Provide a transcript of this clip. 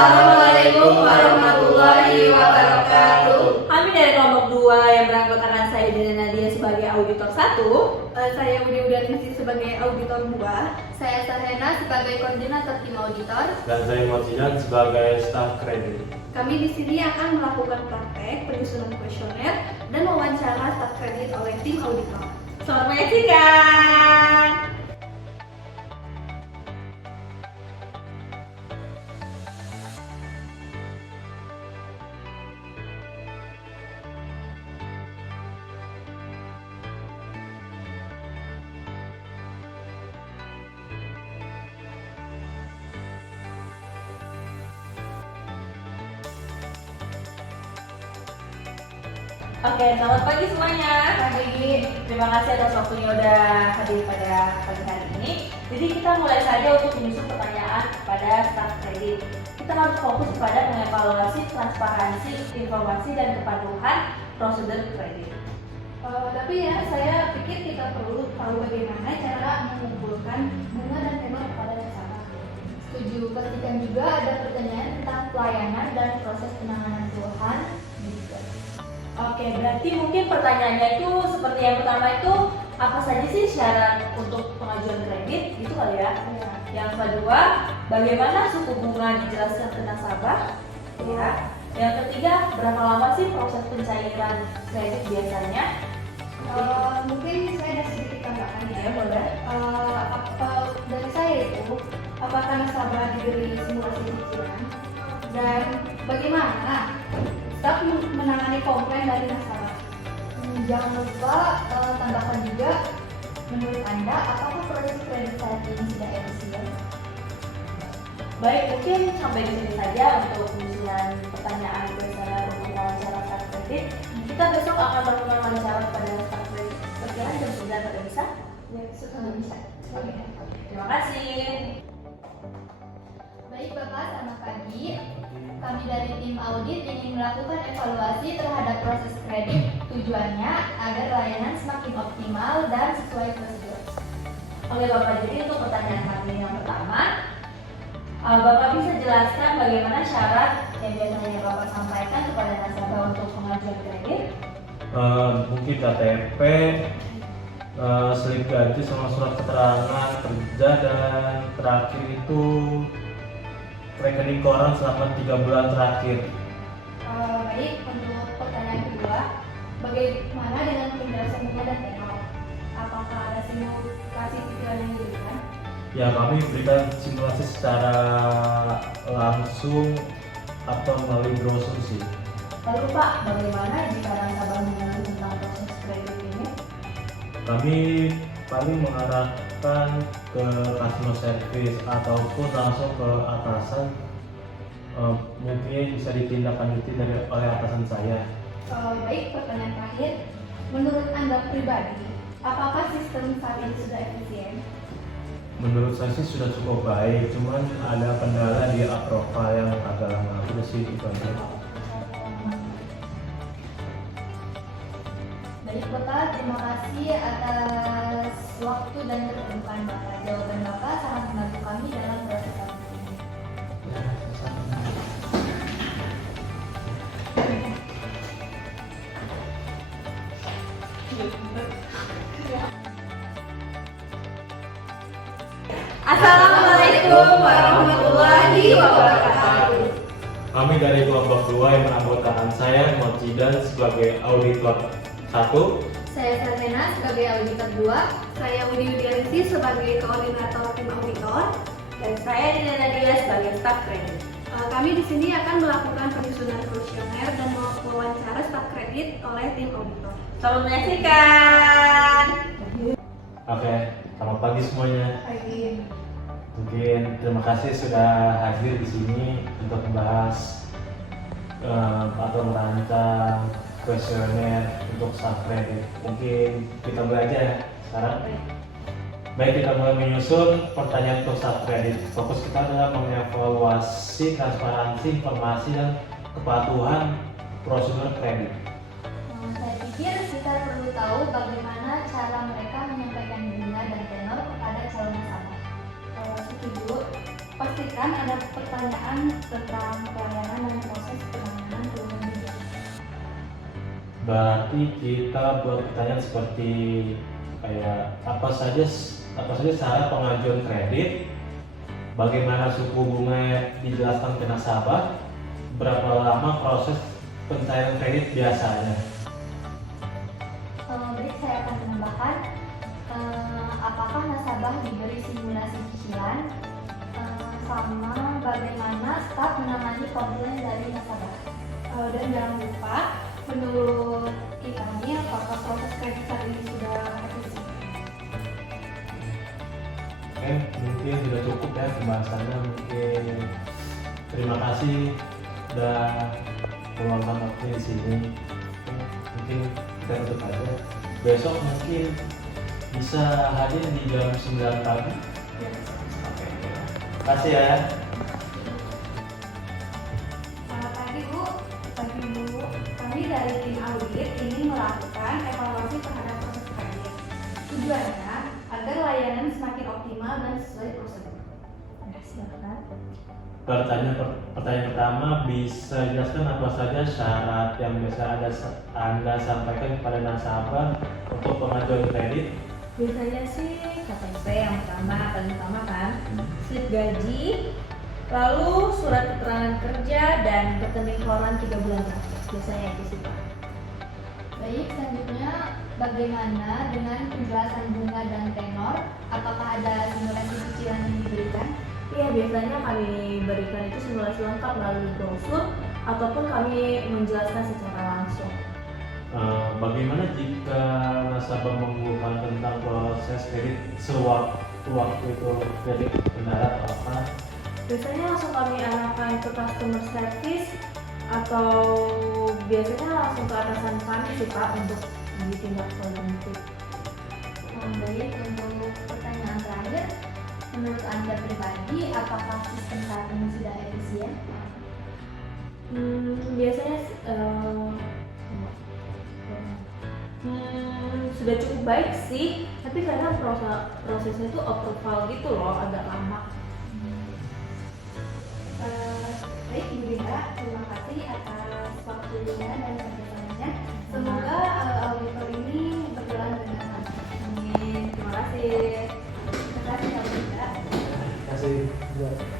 Assalamualaikum warahmatullahi wabarakatuh. Kami dari kelompok 2 yang beranggotakan saya Dina Nadia sebagai auditor 1, Saya Budi Wudianingsih sebagai auditor 2. Saya Sahena sebagai koordinator tim auditor. Dan saya Motijan sebagai staf kredit. Kami di sini akan melakukan praktek penyusunan kuesioner dan wawancara staf kredit oleh tim auditor. selamat menyaksikan. Oke, selamat pagi semuanya. Pagi. Terima kasih atas waktunya udah hadir pada pagi hari ini. Jadi kita mulai saja untuk menyusun pertanyaan kepada staf kredit. Kita harus fokus pada mengevaluasi transparansi informasi dan kepatuhan prosedur kredit. Tapi ya, saya pikir kita perlu tahu bagaimana cara mengumpulkan bunga dan tenor kepada nasabah. Setuju, pastikan juga ada pertanyaan tentang pelayanan dan proses penanganan keluhan. Oke, berarti mungkin pertanyaannya itu seperti yang pertama itu apa saja sih syarat untuk pengajuan kredit gitu kali ya? Yang kedua, bagaimana suku bunga dijelaskan ke nasabah? Ya. Yang ketiga, berapa lama sih proses pencairan kredit biasanya? Mungkin saya ada sedikit tambahan ya. Ya, boleh. Dari saya itu, apakah nasabah diberi simulasi cicilan dan bagaimana staf menangani komplain dari nasabah? Jangan lupa tambahkan juga, menurut Anda apakah proses kredit saat ini sudah efisien? Baik, mungkin sampai di sini saja untuk penyusunan pertanyaan kuesioner untuk wawancara staf kredit. Kita besok akan melakukan wawancara kepada staf kredit. Perkiraan jam 9 pada bisa? Ya, sudah bisa. Oke. Terima kasih. Baik Bapak, selamat pagi. Kami dari tim audit ingin melakukan evaluasi terhadap proses kredit. Tujuannya agar layanan semakin optimal dan sesuai prosedur. Oke Bapak, jadi untuk pertanyaan kami yang pertama, Bapak bisa jelaskan bagaimana syarat yang biasanya Bapak sampaikan kepada nasabah untuk pengajuan kredit? Mungkin KTP, slip gaji sama surat keterangan kerja, dan terakhir itu rekening koran selama 3 bulan terakhir. Baik, untuk pertanyaan kedua, bagaimana dengan penjelasan bunga dan tenor? Apakah ada simulasi cicilan yang diberikan? Ya, kami berikan simulasi secara langsung atau melalui brosur sih. Lalu Pak, bagaimana jika nasabah mengenai tentang proses kredit ini? Kami paling mengarahkan ke customer service ataupun langsung ke atasan. Mungkin bisa ditindaklanjuti oleh atasan saya. Baik, pertanyaan terakhir, menurut Anda pribadi, apakah sistem saat ini sudah efisien? Menurut saya sih sudah cukup baik, cuman ada kendala di approval yang agak lama. Udah sih itu aja. Baik Bapak, terima kasih atas waktu dan keterbukaan Bapak. Jawaban Bapak sangat membantu kami dalam proses audit ini. Assalamualaikum warahmatullahi wabarakatuh. Kami dari kelompok 2 yang beranggotakan saya Motijan sebagai auditor 1. Saya Sahena sebagai auditor 2. Saya Budi Wudianingsih sebagai koordinator tim auditor. Dan saya Dina Nadia sebagai staf kredit. Kami di sini akan melakukan penyusunan kuesioner dan wawancara staf kredit oleh tim auditor. Selamat menyaksikan. Oke, selamat pagi semuanya. Pagi. Mungkin terima kasih sudah hadir di sini untuk membahas atau merancang kuesioner untuk staf kredit. Mungkin kita mulai aja ya sekarang. Baik, kita mulai menyusun pertanyaan untuk staf kredit. Fokus kita adalah mengevaluasi transparansi informasi dan kepatuhan prosedur kredit. Saya pikir kita perlu tahu bagaimana cara mereka menyampaikan bunga dan tenor kepada calon nasabah. Setuju. pastikan ada pertanyaan tentang pelayanan dan proses penanganan keluhan juga. Berarti kita buat pertanyaan seperti kayak apa saja syarat pengajuan kredit, bagaimana suku bunga dijelaskan ke nasabah, berapa lama proses pencairan kredit biasanya. Berikut saya akan menambahkan apakah nasabah diberi simulasi cicilan, sama bagaimana staf menangani komplain dari nasabah. Dan jangan lupa, menurut kita ini apakah proses kredit saat ini sudah efisien? Oke, mungkin sudah cukup ya pembahasannya. Mungkin terima kasih sudah meluangkan waktu di sini. Mungkin kita tutup aja. Besok mungkin bisa hadir di jam 9 pagi. Oke, terima kasih ya. Selamat pagi Bu. Pagi Bu. Kami dari tim audit ingin melakukan evaluasi terhadap proses kredit. Tujuannya agar layanan semakin optimal dan sesuai prosedur. Silakan. Pertanyaan pertama, bisa jelaskan apa saja syarat yang biasa Anda sampaikan kepada nasabah untuk pengajuan kredit? Biasanya sih KTP yang paling utama kan, slip gaji, lalu surat keterangan kerja dan rekening koran 3 bulan terakhir. Biasanya itu sih Pak. Baik, selanjutnya bagaimana dengan penjelasan bunga dan tenor? Apakah ada simulasi cicilan yang diberikan? Iya, biasanya kami berikan itu simulasi lengkap melalui brosur ataupun kami menjelaskan secara langsung. Bagaimana jika nasabah mengeluhkan tentang proses kredit sewaktu-waktu itu kredit mendarat atau apa? Biasanya langsung kami arahkan ke customer service atau biasanya langsung ke atasan kami sih Pak untuk ditindak lanjut. Baik, untuk pertanyaan terakhir, menurut Anda pribadi, apakah sistem saat ini sudah efisien? Biasanya sudah cukup baik sih, tapi karena prosesnya tuh approval gitu loh, agak lama. Baik Bu Dinda, terima kasih atas waktunya dan kerjasamanya. Semoga auditor ini berjalan dengan lancar. Amin. Terima kasih. Terima kasih Bu Dinda. Terima kasih.